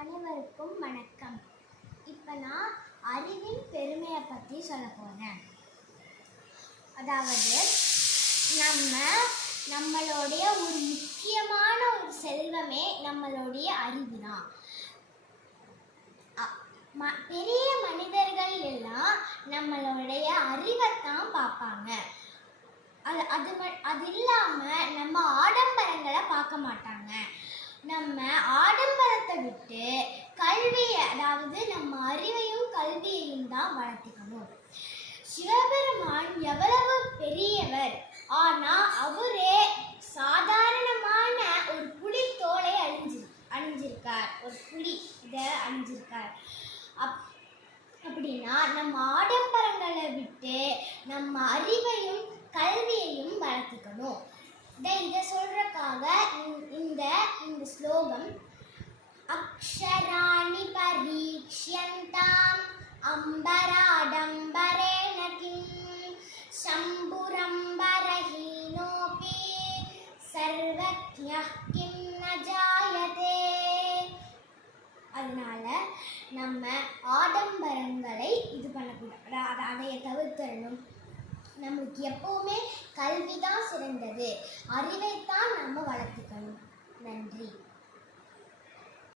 அனைவருக்கும் வணக்கம். இப்போ நான் அறிவின் பெருமையை பற்றி சொல்ல போகிறேன். அதாவது நம்மளுடைய ஒரு முக்கியமான ஒரு செல்வமே நம்மளுடைய அறிவு தான். பெரிய மனிதர்கள் எல்லாம் நம்மளுடைய அறிவைத்தான் பார்ப்பாங்க. அது இல்லாமல் நம்ம ஆடம்பரங்களை பார்க்க மாட்டாங்க. நம்ம ஆடம்பரத்தை விட்டு கல்வியை, அதாவது நம்ம அறிவையும் கல்வியையும் தான் வளர்த்துக்கணும். சிவபெருமான் எவ்வளவு பெரியவர், ஆனால் அவரே சாதாரணமான ஒரு புலி தோலை அணிஞ்சிருக்கார். ஒரு புலி இதை அணிஞ்சிருக்கார். அப்படின்னா நம்ம ஆடம்பரங்களை விட்டு நம்ம அறிவையும் கல்வியையும் வளர்த்துக்கணும். இதை சொல்றதுக்காக இந்த ஸ்லோகம், அக்ஷராணி பரீக்ஷ்யந்தாம் அம்பராடம்பரேண கிம் சம்புரம்பரஹீனோபி சர்வஜ்ஞः கிம் ந ஜாயதே. அதனால நம்ம ஆடம்பரங்களை இது பண்ணக்கூடாது, அதையை தவிர்த்தரணும். நம்மளுக்கு எப்பவுமே கல்வி தான் சிறந்தது. அறிவைத்தான் நம்ம வளர்த்துக்கணும். நன்றி.